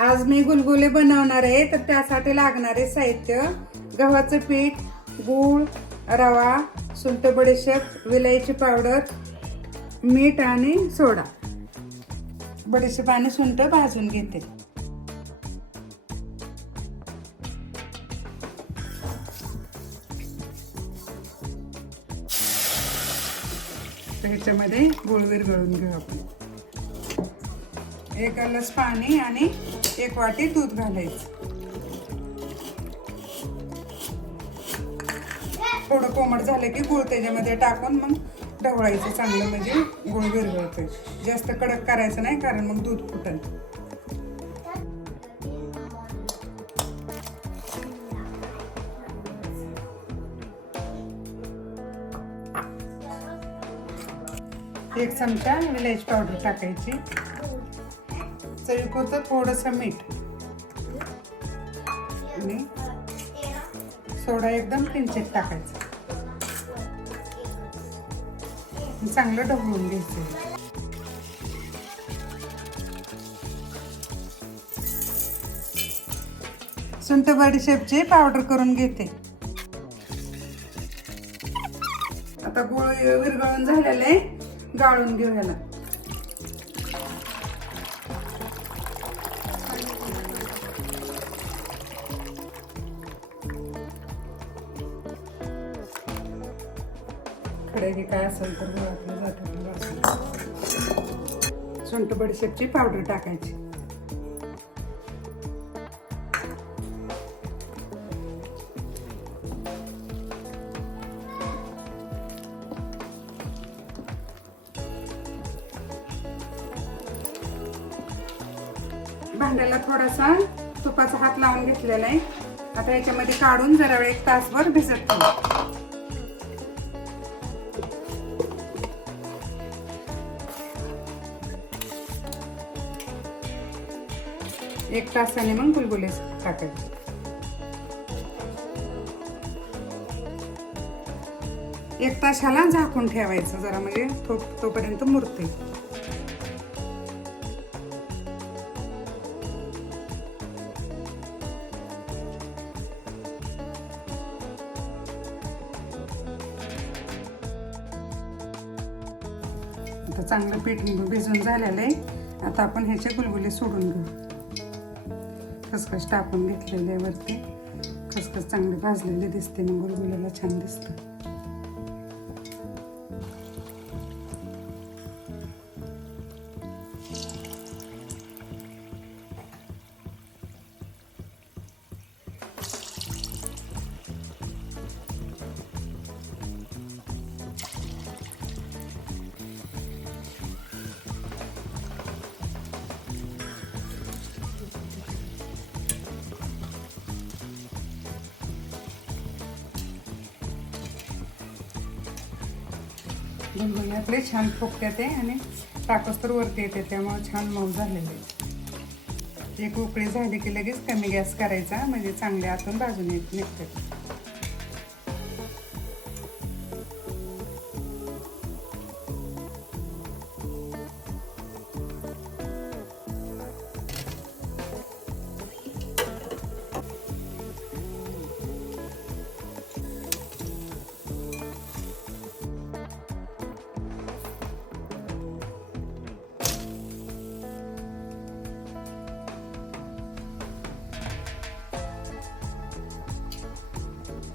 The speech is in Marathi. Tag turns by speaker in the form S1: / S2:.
S1: आज मी गुलगुले बनवणार आहे तर त्यासाठी लागणारे साहित्य गव्हाचं पीठ गूळ रवा सुंठ बडीशेप विलायची पावडर मीठ आणि सोडा. बडीशेप आणि सुंठ भाजून घेते. तर ह्याच्यामध्ये गुळ विरघळून घेऊ आपण. एक ग्लास पाणी आणि एक वाटी दूध घालायचं. थोडं कोमट झालं की गुळ त्याच्यामध्ये टाकून मग ढवळायचं चांगलं म्हणजे गुळ विरघळतोय. जास्त कडक करायचं नाही कारण मग दूध फुटल. एक चमचा विलायची पावडर टाकायची. चवीपुरतं थोडंसं मीठ. आणि सोडा एकदम किंचित टाकायचा. चांगलं ढवळून घ्यायचं. सुंठ बडीशेपची पावडर करून घेते. आता गुळ विरघळून झालेलं आहे गाळून घेऊ ह्याला. खडे काय असेल तर गुळातलं जातं सुंठ बडीशेपची पावडर टाकायची. भांड्याला थोडासा तुपाचा हात लावून घेतलेला आहे. आता याच्यामध्ये काढून जरा वेळ एक तासभर भिजत ठेवू. एक तासाने मग गुलगुले टाकायचे एक तासाला झाकून ठेवायचं जरा म्हणजे तो तोपर्यंत मुरते आता चांगलं पीठ भिजून झालेलं आहे. आता आपण ह्याचे गुलगुले सोडून घेऊ. खसखस टाकून घेतलेले आहे वरती. खसखस चांगले भाजलेले दिसते. मग गुलगुल्याला छान दिसतं. गुलगुले आपले छान फुगतात आहे आणि टाकस तर वरती येते त्यामुळे छान मऊ झालेले एक उकळी झाली की लगेच कमी गॅस करायचा म्हणजे चांगले आतून भाजून येत निघतात